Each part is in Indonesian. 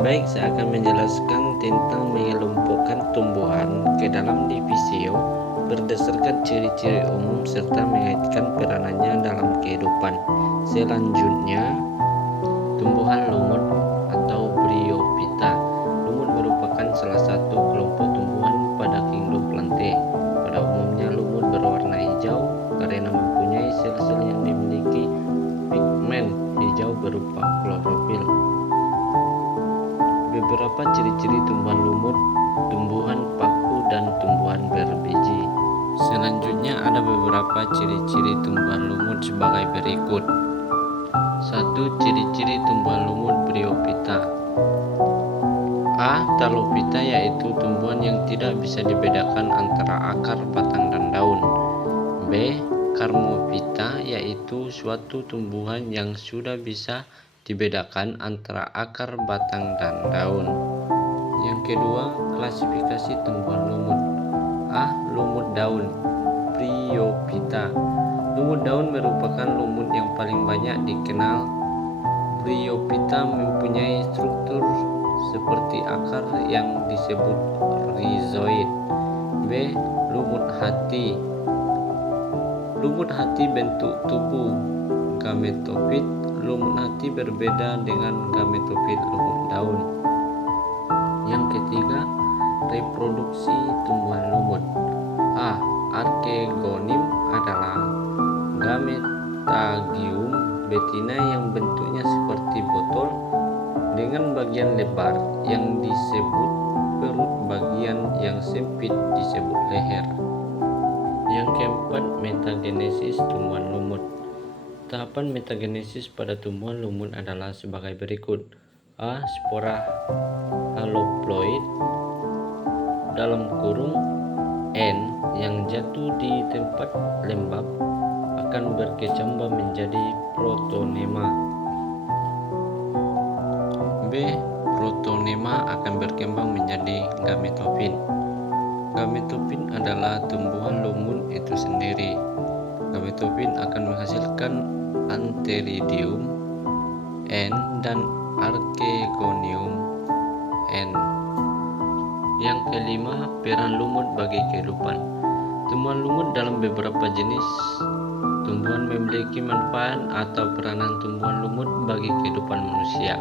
Baik, saya akan menjelaskan tentang mengelompokkan tumbuhan ke dalam divisio berdasarkan ciri-ciri umum serta mengaitkan peranannya dalam kehidupan. Selanjutnya, tumbuhan lumut atau Bryophyta. Lumut merupakan salah satu kelompok tumbuhan pada kingdom Plantae. Pada umumnya lumut berwarna hijau karena mempunyai sel-sel yang dimiliki pigmen hijau berupa klorofil. Beberapa ciri-ciri tumbuhan lumut, tumbuhan paku, dan tumbuhan berbiji. Selanjutnya ada beberapa ciri-ciri tumbuhan lumut sebagai berikut. 1. Ciri-ciri tumbuhan lumut Bryophyta. A. Talophyta, yaitu tumbuhan yang tidak bisa dibedakan antara akar, batang, dan daun. B. Carmophyta, yaitu suatu tumbuhan yang sudah bisa dibedakan antara akar, batang, dan daun. Yang kedua, klasifikasi tumbuhan lumut. A. Lumut daun Bryophyta. Lumut daun merupakan lumut yang paling banyak dikenal. Bryophyta mempunyai struktur seperti akar yang disebut rhizoid. B. Lumut hati. Lumut hati bentuk tubuh gametofit. Lumut hati berbeda dengan gametofit lumut daun. Yang ketiga, reproduksi tumbuhan lumut. A. Arkegonim adalah Gametagium betina yang bentuknya seperti botol dengan bagian lebar yang disebut perut, bagian yang sempit disebut leher. Yang keempat, metagenesis tumbuhan lumut. Tahapan metagenesis pada tumbuhan lumut adalah sebagai berikut. A. Spora haloploid (N) yang jatuh di tempat lembab akan berkecambah menjadi protonema. B. Protonema akan berkembang menjadi gametofit. Gametofit adalah tumbuhan lumut itu sendiri. Gametofit akan menghasilkan antheridium N dan archegonium N. Yang kelima, peran lumut bagi kehidupan. Tumbuhan lumut dalam beberapa jenis tumbuhan memiliki manfaat atau peranan tumbuhan lumut bagi kehidupan manusia.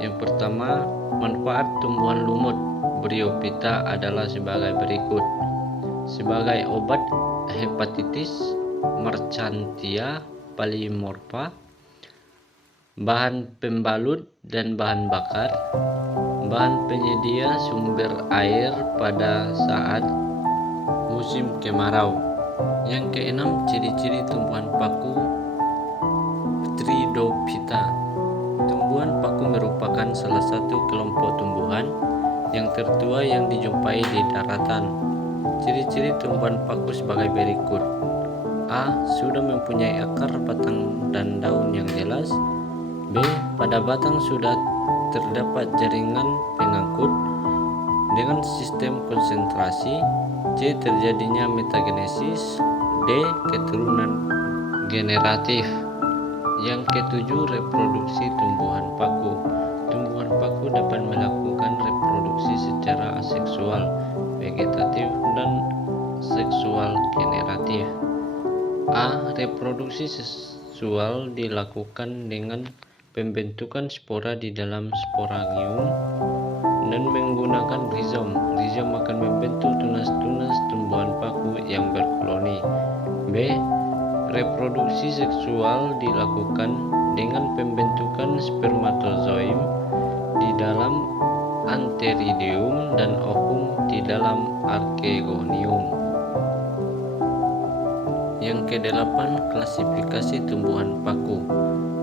Yang pertama, manfaat tumbuhan lumut Bryophyta adalah sebagai berikut. Sebagai obat hepatitis, Marchantia polymorpha, bahan pembalut dan bahan bakar, bahan penyedia sumber air pada saat musim kemarau. Yang keenam, ciri-ciri tumbuhan paku Pteridophyta. Tumbuhan paku merupakan salah satu kelompok tumbuhan yang tertua yang dijumpai di daratan. Ciri-ciri tumbuhan paku sebagai berikut. A. Sudah mempunyai akar, batang, dan daun yang jelas. B. Pada batang sudah terdapat jaringan pengangkut dengan sistem konsentrasi. C. Terjadinya metagenesis. D. Keturunan generatif. Yang ketujuh, reproduksi tumbuhan paku. Tumbuhan paku dapat melakukan reproduksi secara aseksual, vegetatif, dan seksual generatif. A. Reproduksi seksual dilakukan dengan pembentukan spora di dalam sporangium dan menggunakan rizom. Rizom akan membentuk tunas-tunas tumbuhan paku yang berkoloni. B. Reproduksi seksual dilakukan dengan pembentukan spermatozoim di dalam antheridium dan ovum di dalam archegonium. Yang kedelapan, klasifikasi tumbuhan paku.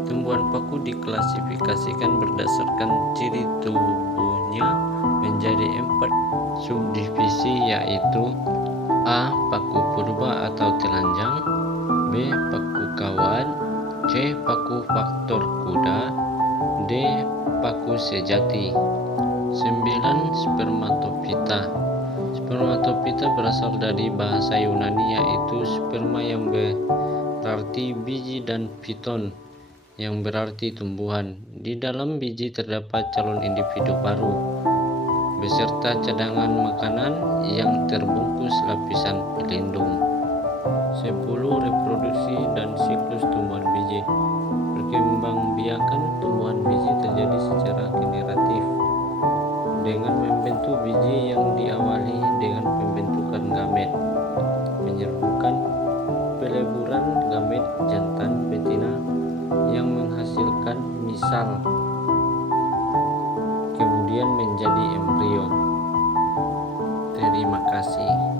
Tumbuhan paku diklasifikasikan berdasarkan ciri tubuhnya menjadi 4 subdivisi, yaitu A. Paku purba atau telanjang, B. Paku kawan, C. Paku faktor kuda, D. Paku sejati. 9. Spermatophyta. Spermatophyta berasal dari bahasa Yunani, yaitu sperma yang berarti biji dan phyton yang berarti tumbuhan. Di dalam biji terdapat calon individu baru, beserta cadangan makanan yang terbungkus lapisan pelindung. 10. Reproduksi dan siklus tumbuhan biji. Perkembangbiakan tumbuhan biji terjadi secara generatif dengan membentuk biji yang diawali dengan pembentukan gamet, menyerbukan peleburan gamet jantan betina yang menghasilkan misal, kemudian menjadi embrio. Terima kasih.